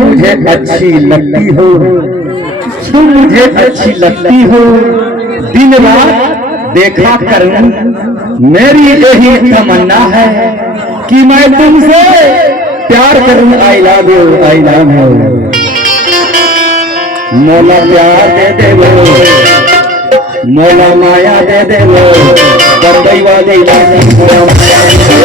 मुझे अच्छी लगती हो, तुम मुझे अच्छी लगती हो, दिन रात देखा करूं, मेरी यही तमन्ना है कि मैं तुमसे प्यार करूं। I love you, I love you. मोला प्यार दे दे वो, मोला माया दे दे वो, बम्बई वाली मोला माया दे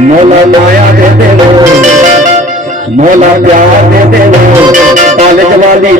मोला माया दे दे वो, मोला प्यार दे दे वो, कॉलेज वाली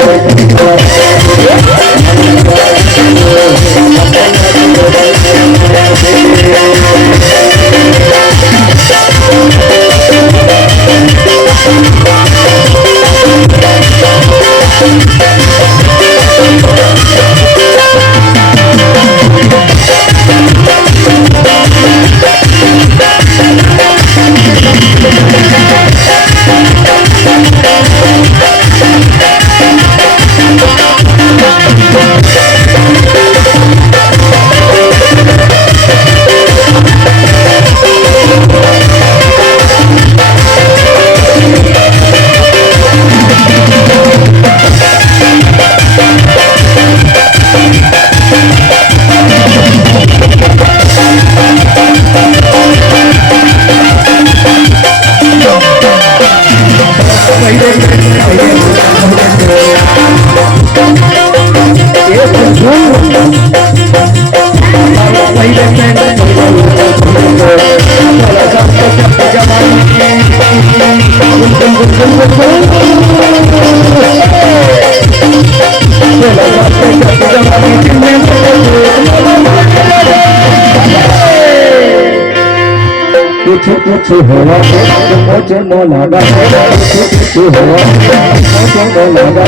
कुछ हुआ मुझे मोला गा, कुछ हुआ मुझे मोला गा,